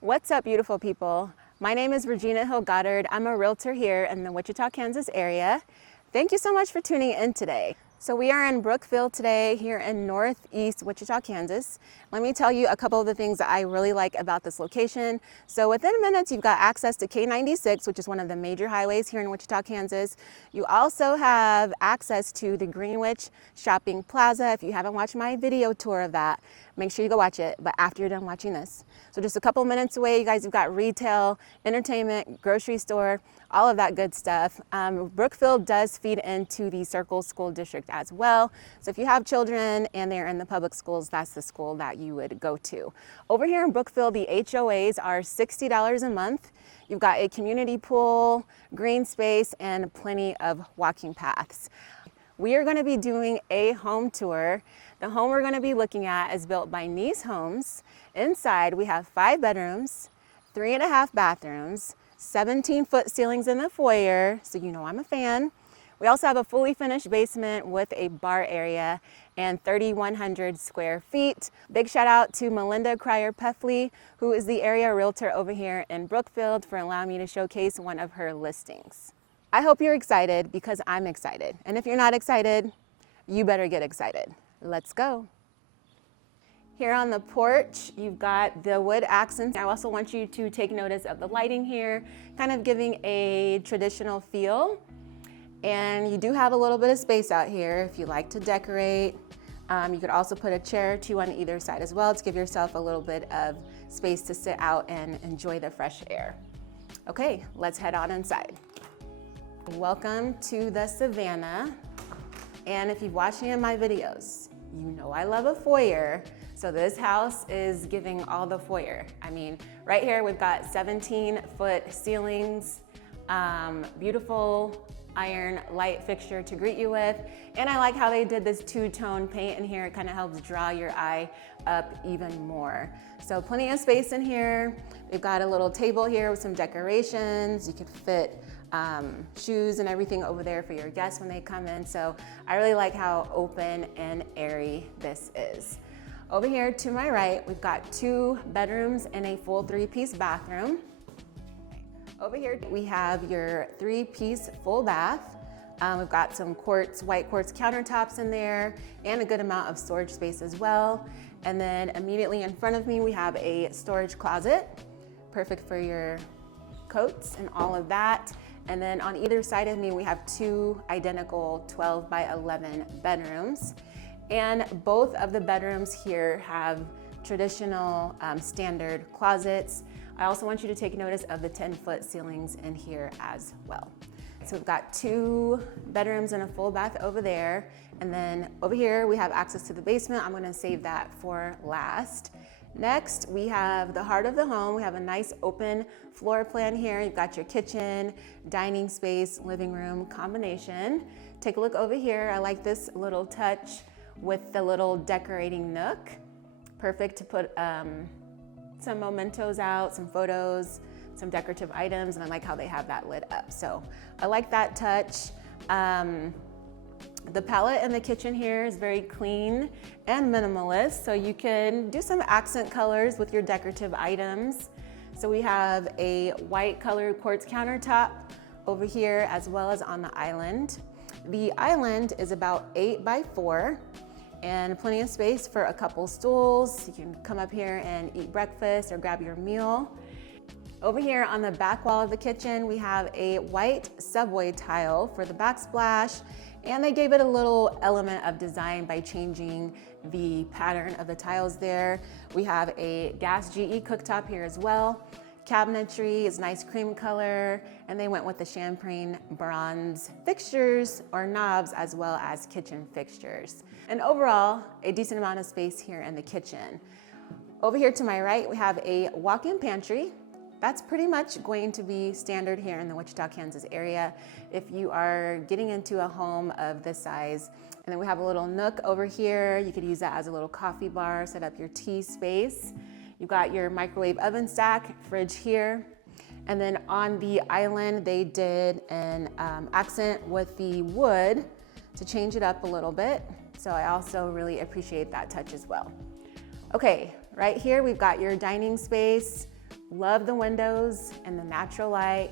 What's up, beautiful people? My name is Regina Hill-Goddard. I'm a realtor here in the Wichita, Kansas area. Thank you so much for tuning in today. So we are in Brookfield today here in northeast Wichita, Kansas. Let me tell you a couple of the things that I really like about this location. So within minutes, you've got access to K96, which is one of the major highways here in Wichita, Kansas. You also have access to the Greenwich Shopping Plaza. If you haven't watched my video tour of that, make sure you go watch it, but after you're done watching this. So just a couple minutes away, you guys have got retail, entertainment, grocery store, all of that good stuff. Brookfield does feed into the Circle School District as well. So if you have children and they're in the public schools, that's the school that you would go to. Over here in Brookfield, the HOAs are $60 a month. You've got a community pool, green space, and plenty of walking paths. We are going to be doing a home tour. The home we're going to be looking at is built by Nies Homes. Inside, we have 5 bedrooms, 3.5 bathrooms, 17-foot ceilings in the foyer, so you know I'm a fan. We also have a fully finished basement with a bar area and 3,100 square feet. Big shout out to Melinda Cryer-Peffley, who is the area realtor over here in Brookfield, for allowing me to showcase one of her listings. I hope you're excited because I'm excited. And if you're not excited, you better get excited. Let's go. Here on the porch, you've got the wood accents. I also want you to take notice of the lighting here, kind of giving a traditional feel. And you do have a little bit of space out here if you like to decorate. You could also put a chair or two on either side as well to give yourself a little bit of space to sit out and enjoy the fresh air. Okay, let's head on inside. Welcome to the Savannah. And if you've watched any of my videos, you know I love a foyer. So this house is giving all the foyer. I mean, right here we've got 17-foot ceilings, beautiful iron light fixture to greet you with. And I like how they did this two-tone paint in here. It kind of helps draw your eye up even more. So plenty of space in here. We've got a little table here with some decorations. You could fit shoes and everything over there for your guests when they come in. So I really like how open and airy this is. Over here to my right, we've got 2 bedrooms and a full 3-piece bathroom. Over here, we have your 3-piece full bath. We've got some white quartz countertops in there and a good amount of storage space as well. And then immediately in front of me, we have a storage closet, perfect for your coats and all of that. And then on either side of me, we have 2 identical 12 by 11 bedrooms. And both of the bedrooms here have traditional standard closets. I also want you to take notice of the 10-foot ceilings in here as well. So we've got 2 bedrooms and a full bath over there. And then over here, we have access to the basement. I'm gonna save that for last. Next, we have the heart of the home. We have a nice open floor plan here. You've got your kitchen, dining space, living room combination. Take a look over here. I like this little touch with the little decorating nook. Perfect to put some mementos out, some photos, some decorative items, and I like how they have that lit up. So I like that touch. The palette in the kitchen here is very clean and minimalist, so you can do some accent colors with your decorative items. So we have a white colored quartz countertop over here as well as on the island. The island is about 8 by 4 and plenty of space for a couple stools. You can come up here and eat breakfast or grab your meal. Over here on the back wall of the kitchen, we have a white subway tile for the backsplash, and they gave it a little element of design by changing the pattern of the tiles there. We have a gas GE cooktop here as well. Cabinetry is nice cream color, and they went with the champagne bronze fixtures or knobs as well as kitchen fixtures. And overall, a decent amount of space here in the kitchen. Over here to my right, we have a walk-in pantry. That's pretty much going to be standard here in the Wichita, Kansas area if you are getting into a home of this size. And then we have a little nook over here. You could use that as a little coffee bar, set up your tea space. You've got your microwave oven stack, fridge here. And then on the island, they did an accent with the wood to change it up a little bit. So I also really appreciate that touch as well. Okay, right here we've got your dining space Love the windows and the natural light,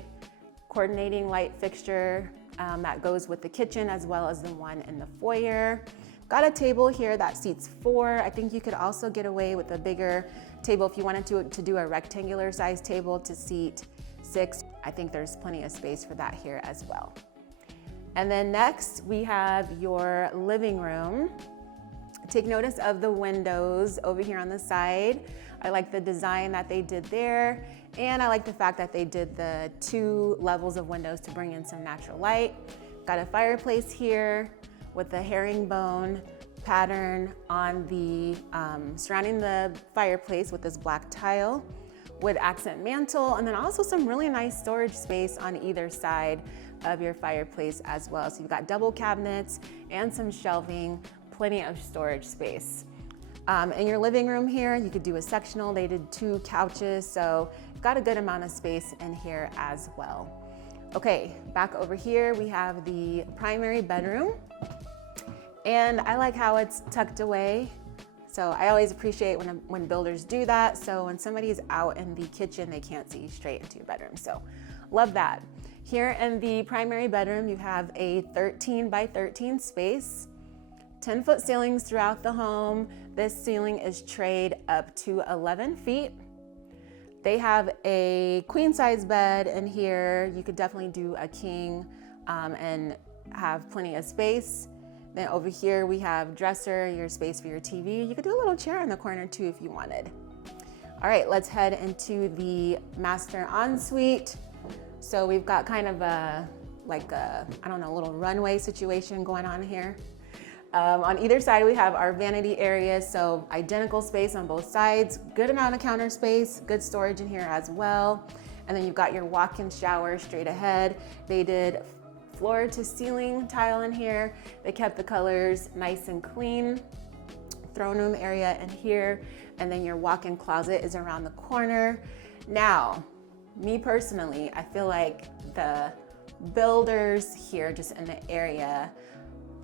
coordinating light fixture that goes with the kitchen as well as the one in the foyer. Got a table here that seats 4. I think you could also get away with a bigger table if you wanted to do a rectangular size table to seat 6. I think there's plenty of space for that here as well. And then next we have your living room. Take notice of the windows over here on the side. I like the design that they did there, and I like the fact that they did the 2 levels of windows to bring in some natural light. Got a fireplace here with the herringbone pattern on the surrounding the fireplace with this black tile, wood accent mantle, and then also some really nice storage space on either side of your fireplace as well. So you've got double cabinets and some shelving, plenty of storage space. In your living room here, you could do a sectional. They did 2 couches, so you've got a good amount of space in here as well. Okay, back over here, we have the primary bedroom. And I like how it's tucked away. So I always appreciate when builders do that. So when somebody's out in the kitchen, they can't see straight into your bedroom. So love that. Here in the primary bedroom, you have a 13 by 13 space, 10-foot ceilings throughout the home. This ceiling is trayed up to 11 feet. They have a queen size bed in here. You could definitely do a king and have plenty of space. Then over here we have dresser, your space for your TV. You could do a little chair in the corner too if you wanted. All right, let's head into the master ensuite. So we've got kind of a little runway situation going on here. On either side we have our vanity area, so identical space on both sides, good amount of counter space, good storage in here as well. And then you've got your walk-in shower straight ahead. They did floor to ceiling tile in here. They kept the colors nice and clean. Throne room area in here, and then your walk-in closet is around the corner. Now, me personally, I feel like the builders here just in the area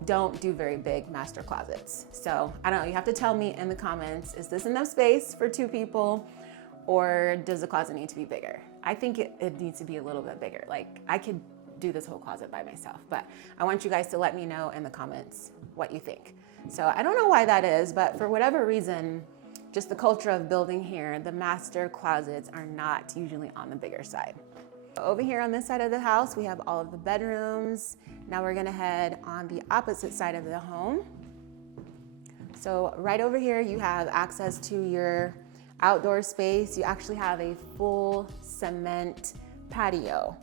don't do very big master closets. So I don't know, you have to tell me in the comments, is this enough space for 2 people, or does the closet need to be bigger? I think it needs to be a little bit bigger. Like, I could do this whole closet by myself, but I want you guys to let me know in the comments what you think. So I don't know why that is, but for whatever reason, just the culture of building here, the master closets are not usually on the bigger side. Over here on this side of the house, we have all of the bedrooms. Now we're gonna head on the opposite side of the home. So right over here, you have access to your outdoor space. You actually have a full cement patio.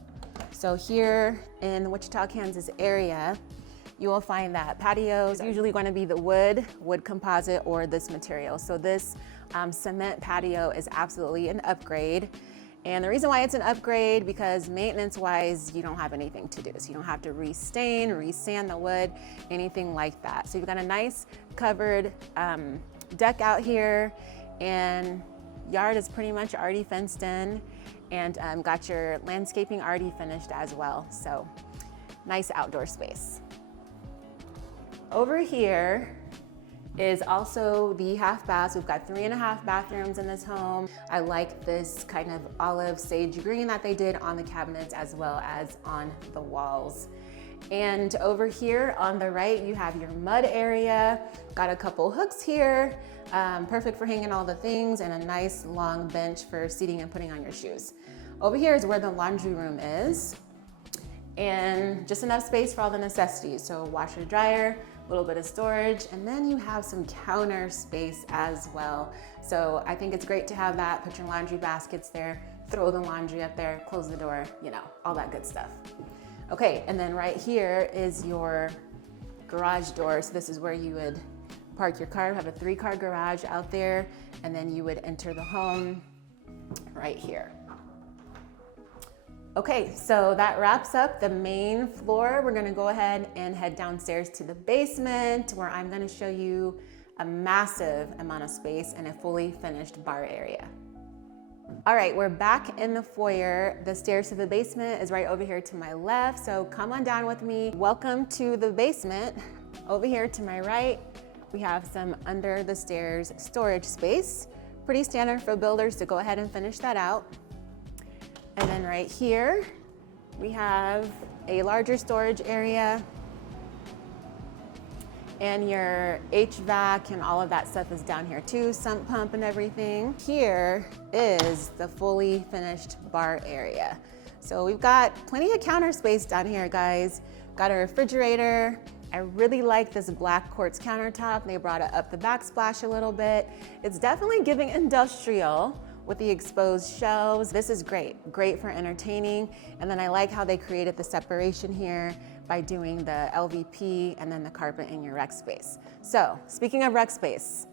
So here in the Wichita, Kansas area, you will find that patios are usually going to be the wood composite, or this material. So this cement patio is absolutely an upgrade. And the reason why it's an upgrade, because maintenance-wise, you don't have anything to do. So you don't have to restain, resand the wood, anything like that. So you've got a nice covered deck out here, and yard is pretty much already fenced in, and got your landscaping already finished as well. So nice outdoor space. Over here is also the half baths. We've got 3.5 bathrooms in this home. I like this kind of olive sage green that they did on the cabinets as well as on the walls. And over here on the right, you have your mud area. Got a couple hooks here, perfect for hanging all the things, and a nice long bench for seating and putting on your shoes. Over here is where the laundry room is, and just enough space for all the necessities. So washer, dryer, a little bit of storage, and then you have some counter space as well. So I think it's great to have that. Put your laundry baskets there, throw the laundry up there, close the door, you know, all that good stuff. Okay, and then right here is your garage door. So this is where you would park your car. We have a 3-car garage out there, and then you would enter the home right here. Okay, so that wraps up the main floor. We're gonna go ahead and head downstairs to the basement, where I'm gonna show you a massive amount of space and a fully finished bar area. All right, we're back in the foyer. The stairs to the basement is right over here to my left, so come on down with me. Welcome to the basement. Over here to my right, we have some under the stairs storage space. pretty standard for builders to go ahead and finish that out. And then right here, we have a larger storage area. And your HVAC and all of that stuff is down here too, sump pump and everything. Here is the fully finished bar area. So we've got plenty of counter space down here, guys. Got a refrigerator. I really like this black quartz countertop. They brought it up the backsplash a little bit. It's definitely giving industrial with the exposed shelves. This is great for entertaining. And then I like how they created the separation here by doing the LVP and then the carpet in your rec space. So speaking of rec space,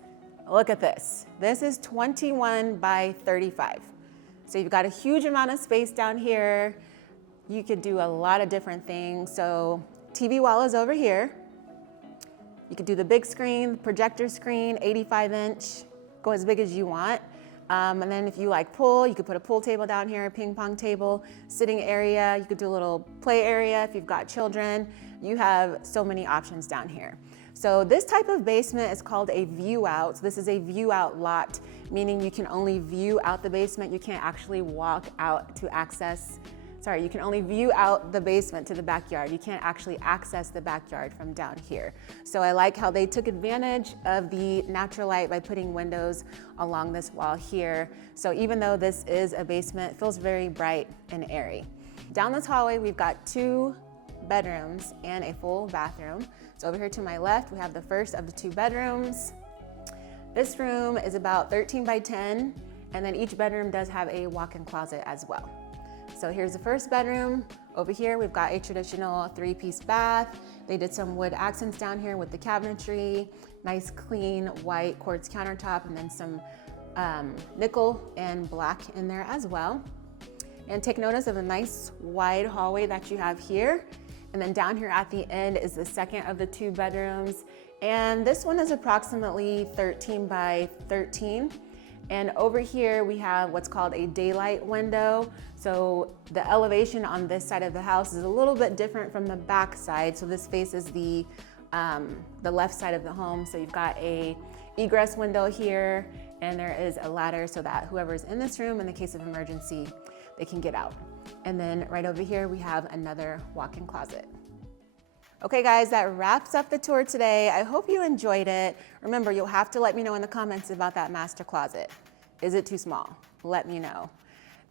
look at this. This is 21 by 35. So you've got a huge amount of space down here. You could do a lot of different things. So TV wall is over here. You could do the big screen, projector screen, 85-inch, go as big as you want. And then if you like pool, you could put a pool table down here, ping pong table, sitting area. You could do a little play area if you've got children. You have so many options down here. So this type of basement is called a view out. So this is a view out lot, meaning you can only view out the basement. You can't actually walk out to access. Sorry, you can only view out the basement to the backyard. You can't actually access the backyard from down here. So I like how they took advantage of the natural light by putting windows along this wall here. So even though this is a basement, it feels very bright and airy. Down this hallway, we've got 2 bedrooms and a full bathroom. So over here to my left, we have the first of the 2 bedrooms. This room is about 13 by 10, and then each bedroom does have a walk-in closet as well. So here's the first bedroom. Over here, we've got a traditional 3-piece bath. They did some wood accents down here with the cabinetry, nice clean white quartz countertop, and then some nickel and black in there as well. And take notice of a nice wide hallway that you have here. And then down here at the end is the second of the 2 bedrooms. And this one is approximately 13 by 13. And over here we have what's called a daylight window. So the elevation on this side of the house is a little bit different from the back side. So this faces the left side of the home. So you've got a egress window here, and there is a ladder so that whoever's in this room, in the case of emergency, they can get out. And then right over here we have another walk-in closet. Okay guys, that wraps up the tour today. I hope you enjoyed it. Remember, you'll have to let me know in the comments about that master closet. Is it too small? Let me know.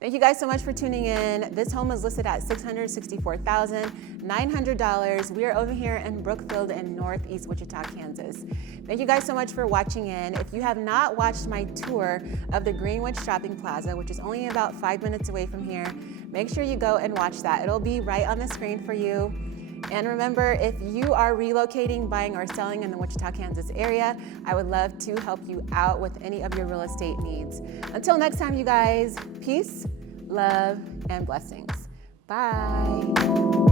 Thank you guys so much for tuning in. This home is listed at $664,900. We are over here in Brookfield in northeast Wichita, Kansas. Thank you guys so much for watching in. If you have not watched my tour of the Greenwood Shopping Plaza, which is only about 5 minutes away from here, make sure you go and watch that. It'll be right on the screen for you. And remember, if you are relocating, buying, or selling in the Wichita, Kansas area, I would love to help you out with any of your real estate needs. Until next time, you guys, peace, love, and blessings. Bye.